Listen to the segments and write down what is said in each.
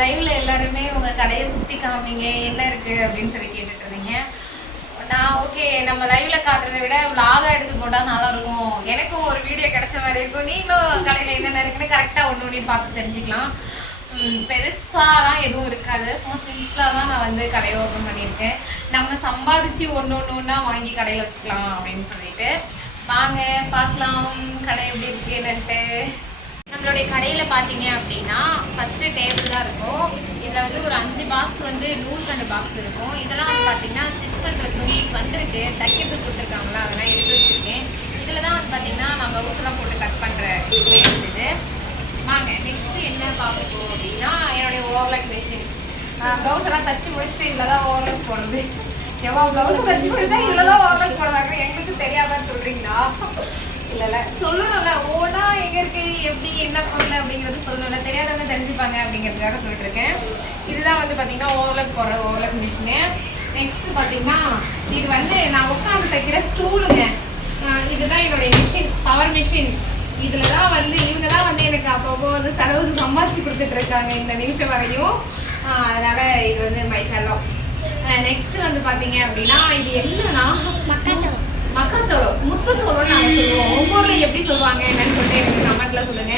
லைவ்ல எல்லாருமே உங்க கடையை சுத்தி காமிங்க என்ன இருக்கு அப்படின்னு சொல்லி கேட்டுட்டு இருந்தீங்க. நான் ஓகே நம்ம லைவ்ல காட்டுறதை விட விளாகா எடுத்து போட்டா நல்லா இருக்கும், எனக்கும் ஒரு வீடியோ கிடைச்ச மாதிரி இருக்கும், நீங்களும் கடையில என்னென்ன இருக்குன்னு கரெக்டா ஒண்ணு பார்த்து தெரிஞ்சுக்கலாம். பெருசாலாம் எதுவும் இருக்காது, சும்மா சிம்பிளா தான் நான் வந்து கடையை ஓப்பன் பண்ணியிருக்கேன். நம்ம சம்பாதிச்சு ஒண்ணா வாங்கி கடையில வச்சுக்கலாம் அப்படின்னு சொல்லிட்டு வாங்க பார்க்கலாம் கடை எப்படி இருக்கு என்னன்ட்டு. நம்மளுடைய கடையில் பார்த்தீங்க அப்படின்னா ஃபஸ்ட்டு டேபிள் தான் இருக்கும். இதில் வந்து ஒரு 5 பாக்ஸ் வந்து நூல்கண்டு பாக்ஸ் இருக்கும். இதெல்லாம் வந்து பார்த்தீங்கன்னா ஸ்டிச் பண்ணுற துணி வந்திருக்கு, தைக்கிறதுக்கு கொடுத்துருக்காங்களா, அதெல்லாம் எடுத்து வச்சுருக்கேன். இதில் தான் வந்து பார்த்தீங்கன்னா நான் ப்ளவுஸ்லாம் போட்டு கட் பண்ணுற இது. வாங்க நெக்ஸ்ட்டு என்ன பார்ப்போம் அப்படின்னா என்னுடைய ஓவர்லாக் மிஷின். ப்ளவுஸ் எல்லாம் தச்சு முடிச்சுட்டு இதில் தான் ஓவர்லாக் போடுறது. எவ்வளோ ப்ளவுஸ் தச்சு முடிச்சா இதில் தான் ஓவர்லாக் போடுவாங்க, எங்களுக்கு தெரியாதான்னு சொல்கிறீங்களா? இல்லைல்ல சொல்லணும்ல, ஓனா எங்கே இருக்குது எப்படி என்ன பொருள் அப்படிங்கிறது சொல்லணும்ல, தெரியாதவங்க தெரிஞ்சுப்பாங்க அப்படிங்கிறதுக்காக சொல்லிட்டு இருக்கேன். இதுதான் வந்து பார்த்தீங்கன்னா ஓவர்லாக் போடுற ஓவர்லாக் மிஷினு. நெக்ஸ்ட்டு பார்த்தீங்கன்னா இது வந்து நான் உட்காந்து தைக்கிற ஸ்டூலுங்க. இதுதான் என்னுடைய மிஷின், பவர் மிஷின். இதில் தான் வந்து இவங்க தான் வந்து எனக்கு அப்பப்போ வந்து செலவுக்கு சம்பாதிச்சு கொடுத்துட்டு இருக்காங்க இந்த நிமிஷம் வரையும். அதனால் இது வந்து மை செல்லம். நெக்ஸ்ட் வந்து பார்த்தீங்க அப்படின்னா இது என்னன்னா மக்காச்சோளம் முத்து சோளம்னு நாங்கள் சொல்லுவோம். ஒவ்வொரு எப்படி சொல்லுவாங்க என்னன்னு சொல்லிட்டு எனக்கு கமெண்ட்ல சொல்லுங்க.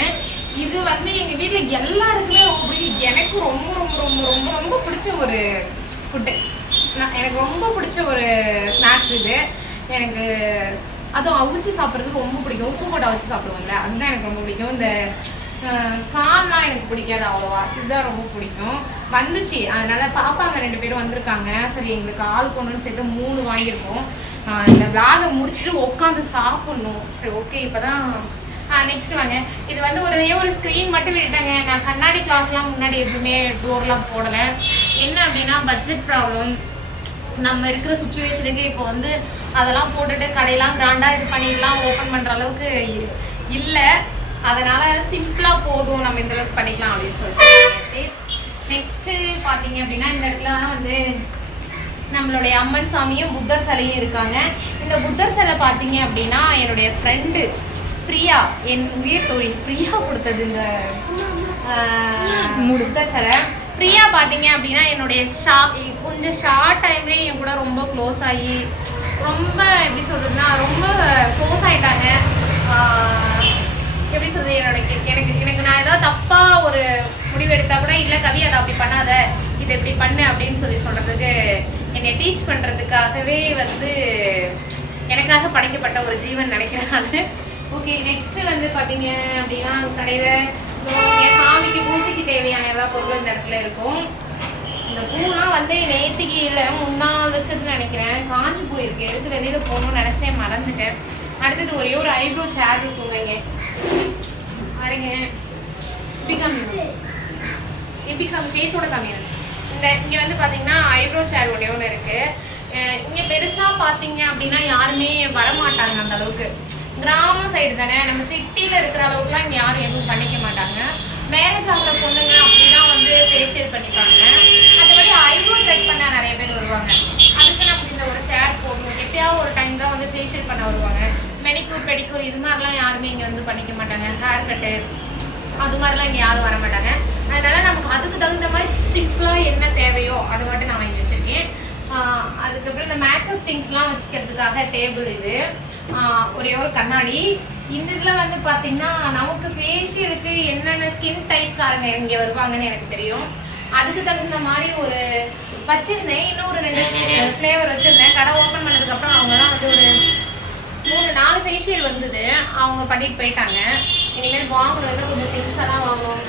இது வந்து எங்கள் வீட்டில் எல்லாருக்குமே ரொம்ப பிடிக்கும். எனக்கு ரொம்ப ரொம்ப ரொம்ப ரொம்ப ரொம்ப பிடிச்ச ஒரு ஃபுட்டு, எனக்கு ரொம்ப பிடிச்ச ஒரு ஸ்நாக்ஸ் இது. எனக்கு அதுவும் அவிச்சு சாப்பிட்றதுக்கு ரொம்ப பிடிக்கும். உப்பு போட்டு அவிச்சு சாப்பிடுவாங்கல்ல, அதுதான் எனக்கு ரொம்ப பிடிக்கும். இந்த கால்லாம் எனக்கு பிடிக்காது அவ்வளோவா, இதுதான் ரொம்ப பிடிக்கும். வந்துச்சு அதனால பாப்பாங்க 2 பேரும் வந்திருக்காங்க. சரி எங்களுக்கு ஆளுக்கு ஒன்றுன்னு சேர்த்து 3 வாங்கியிருக்கோம். இந்த விளாகை முடிச்சுட்டு உட்காந்து சாப்பிட்ணும். சரி ஓகே இப்போதான் நெக்ஸ்ட் வாங்க. இது வந்து ஒரு ஸ்க்ரீன் மட்டும் விட்டுட்டாங்க. நான் கண்ணாடி கிளாஸ்லாம் முன்னாடி எதுவுமே டோர்லாம் போடலை. என்ன அப்படின்னா பட்ஜெட் ப்ராப்ளம். நம்ம இருக்கிற சுச்சுவேஷனுக்கு இப்போ வந்து அதெல்லாம் போட்டுட்டு கடையெல்லாம் கிராண்டாக இது பண்ணிக்கலாம் ஓப்பன் பண்ணுற அளவுக்கு இல்லை. அதனால சிம்பிளாக போதும், நம்ம இந்த அளவுக்கு பண்ணிக்கலாம் அப்படின்னு சொல்லிட்டு. நெக்ஸ்ட்டு பார்த்தீங்க அப்படின்னா இந்த இடத்துல வந்து நம்மளுடைய அம்மன் சாமியும் புத்தர் சிலையும் இருக்காங்க. இந்த புத்தர் சிலை பார்த்தீங்க அப்படின்னா என்னுடைய ஃப்ரெண்டு பிரியா, என் உயிர் தோழி பிரியா கொடுத்தது இந்த புத்தர் சிலை. பிரியா பார்த்தீங்க அப்படின்னா என்னுடைய கொஞ்சம் ஷார்ட் டைம்லேயே என் கூட ரொம்ப க்ளோஸ் ஆகி ரொம்ப எப்படி சொல்கிறதுனா ரொம்ப க்ளோஸ் ஆகிட்டாங்க. எப்படி சொல்றது, எனக்கு நான் ஏதாவது தப்பாக ஒரு முடிவு எடுத்தால் கூட இல்லை கவி அதை அப்படி பண்ணாத, இதை எப்படி பண்ணு அப்படின்னு சொல்கிறதுக்கு என்னை டீச் பண்ணுறதுக்காகவே வந்து எனக்காக படைக்கப்பட்ட ஒரு ஜீவன் நினைக்கிறேன் நான். ஓகே நெக்ஸ்ட்டு வந்து பார்த்தீங்க அப்படின்னா கடையில் சாமிக்கு பூஜைக்கு தேவையான எல்லா பொருளும் இந்த இடத்துல இருக்கும். இந்த பூலாம் வந்து நேற்றுக்கு இல்லை முன்னாள் வச்சதுன்னு நினைக்கிறேன், காஞ்சி போயிருக்கு, எடுத்து வெளியில் போகணும்னு நினச்சேன் மறந்துட்டேன். அடுத்தது ஒரே ஒரு ஐப்ரோ சேர் இருக்குங்க இங்கே பாருங்க. இப்படி காமி ஃபேஸோட காமியாது. இங்கே வந்து பார்த்தீங்கன்னா ஐப்ரோ சேர் ஒன்று இருக்குது. இங்கே பெருசாக பார்த்தீங்க அப்படின்னா யாருமே வரமாட்டாங்க அந்த அளவுக்கு. கிராம சைடு தானே, நம்ம சிட்டியில் இருக்கிற அளவுக்குலாம் இங்கே யாரும் எதுவும் பண்ணிக்க மாட்டாங்க. மேரேஜ் ஆகிற பொண்ணுங்க அப்படிதான் வந்து ஃபேஷியல் பண்ணிப்பாங்க. மற்றபடி ஐப்ரோ ட்ரெட் பண்ண நிறைய பேர் வருவாங்க. அதுக்கு நமக்கு இந்த ஒரு சேர் போடணும். எப்பயாவது ஒரு டைம் தான் வந்து ஃபேஷியல் பண்ண வருவாங்க. மெனிக்கூர் பெடிக்கூர் இது மாதிரிலாம் யாருமே இங்கே வந்து பண்ணிக்க மாட்டாங்க. ஹேர் கட்டு அது மாதிரிலாம் இங்கே யாரும் வர மாட்டாங்க. அதனால நமக்கு அதுக்கு தகுந்த மாதிரி சிம்பிளாக என்ன தேவையோ அது மட்டும் நான் வாங்கி வச்சுருக்கேன். அதுக்கப்புறம் இந்த மேக்கப் திங்ஸ்லாம் வச்சுக்கிறதுக்காக டேபிள் இது. ஒரே ஒரு கண்ணாடி. இந்த இதில் வந்து பார்த்தீங்கன்னா நமக்கு ஃபேஷியலுக்கு என்னென்ன ஸ்கின் டைப்காரங்க இங்கே வருவாங்கன்னு எனக்கு தெரியும். அதுக்கு தகுந்த மாதிரி ஒரு வச்சுருந்தேன். இன்னும் ஒரு 2 ஃப்ளேவர் வச்சுருந்தேன். கடை ஓப்பன் பண்ணதுக்கப்புறம் அவங்கலாம் வந்து ஒரு 3-4 ஃபேஷியல் வந்தது, அவங்க பண்ணிட்டு போயிட்டாங்க. இனிமேல் வாங்கணும், இல்லை கொஞ்சம் திங்ஸ் எல்லாம் வாங்கணும்.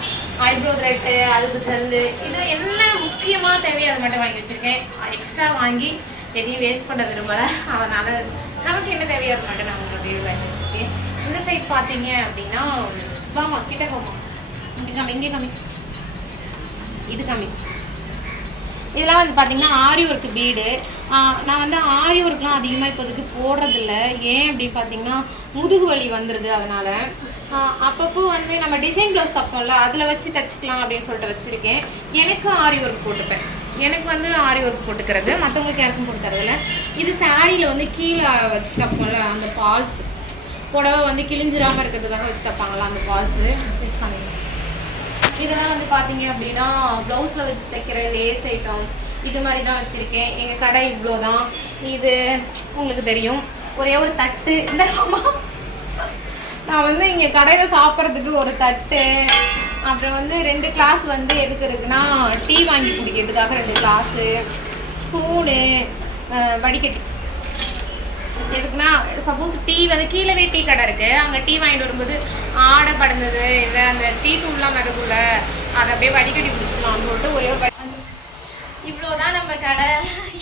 ஐப்ரோ த்ரெட்டு, அழுகு ஜல்லு, இது என்ன முக்கியமாக தேவையோ அதை மட்டும் வாங்கி வச்சுருக்கேன். எக்ஸ்ட்ரா வாங்கி எதையும் வேஸ்ட் பண்ண விரும்பலை. அதனால் நமக்கு என்ன தேவையோ அது மட்டும் நான் உங்களுடைய வாங்கி வச்சுருக்கேன். இந்த சைட் பார்த்தீங்க அப்படின்னா வாமா கிட்ட போமா, இங்கே காமி இது காமி. இதெல்லாம் வந்து பார்த்தீங்கன்னா ஆரி ஒர்க்கு பீடு. நான் வந்து ஆரி ஒர்க்லாம் அதிகமாக இப்போதைக்கு போடுறதில்ல. ஏன் அப்படின்னு பார்த்தீங்கன்னா முதுகு வலி வந்துடுது. அதனால் அப்பப்போ வந்து நம்ம டிசைன் ப்ளவுஸ் தப்போம்ல, அதில் வச்சு தைச்சிக்கலாம் அப்படின்னு சொல்லிட்டு வச்சுருக்கேன். எனக்கு ஆரி ஒர்க் போட்டுப்பேன். எனக்கு வந்து ஆரி ஒர்க் போட்டுக்கிறது, மற்றவங்களுக்கு யாருக்கும் போட்டு தரதில்ல. இது சாரியில் வந்து கீழே வச்சு தப்போம்ல, அந்த பால்ஸ் புடவை வந்து கிழிஞ்சிடாமல் இருக்கிறதுக்காக வச்சு தப்பாங்களா அந்த பால்ஸு. யூஸ் பண்ணுங்க. இதெல்லாம் வந்து பார்த்தீங்க அப்படின்னா ப்ளவுஸில் வச்சு தைக்கிற லேஸ் ஐட்டம் இது மாதிரி தான் வச்சுருக்கேன். எங்கள் கடை இவ்வளோ தான். இது உங்களுக்கு தெரியும். ஒரே ஒரு தட்டு இந்த நான் வந்து இங்கே கடையில் சாப்பிட்றதுக்கு ஒரு தட்டு, அப்புறம் வந்து 2 கிளாஸ் வந்து எதுக்கு இருக்குன்னா டீ வாங்கி குடிக்கிறதுக்காக 2 கிளாஸு, ஸ்பூனு, வடிகட்டி எதுக்குன்னா சப்போஸ் டீ வந்து கீழவே டீ கடை இருக்குது, அங்கே டீ வாங்கிட்டு வரும்போது ஆடை படந்தது இல்லை அந்த டீ தூள்லாம் நடக்குள்ள அதை அப்படியே வடிகட்டி குடிச்சிக்கலாம்னு சொல்லிட்டு ஒரே ஒரு இவ்வளோதான் நம்ம கடை.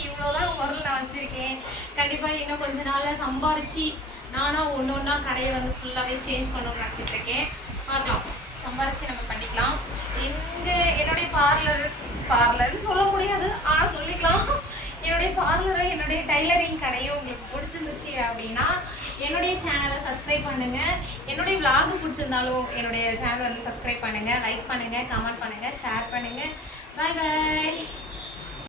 இவ்வளோதான் பொருள் நான் வச்சுருக்கேன். கண்டிப்பாக இன்னும் கொஞ்ச நாளில் சம்பாரித்து நானும் ஒன்று ஒன்றா கடையை வந்து ஃபுல்லாகவே சேஞ்ச் பண்ணணும்னு நினச்சிட்ருக்கேன். பார்க்கலாம், சம்பாரித்து நம்ம பண்ணிக்கலாம். என்னுடைய பார்லர்னு சொல்ல முடியாது, ஆனால் சொல்லிக்கலாம். என்னுடைய பார்லரும் என்னுடைய டைலரிங் கடையும் உங்களுக்கு பிடிச்சிருந்துச்சு அப்படின்னா என்னுடைய சேனலை சப்ஸ்கிரைப் பண்ணுங்கள். என்னுடைய விளாக் பிடிச்சிருந்தாலும் என்னுடைய சேனலை வந்து சப்ஸ்கிரைப் பண்ணுங்கள், லைக் பண்ணுங்கள், கமெண்ட் பண்ணுங்கள், ஷேர் பண்ணுங்கள். பாய் பாய்.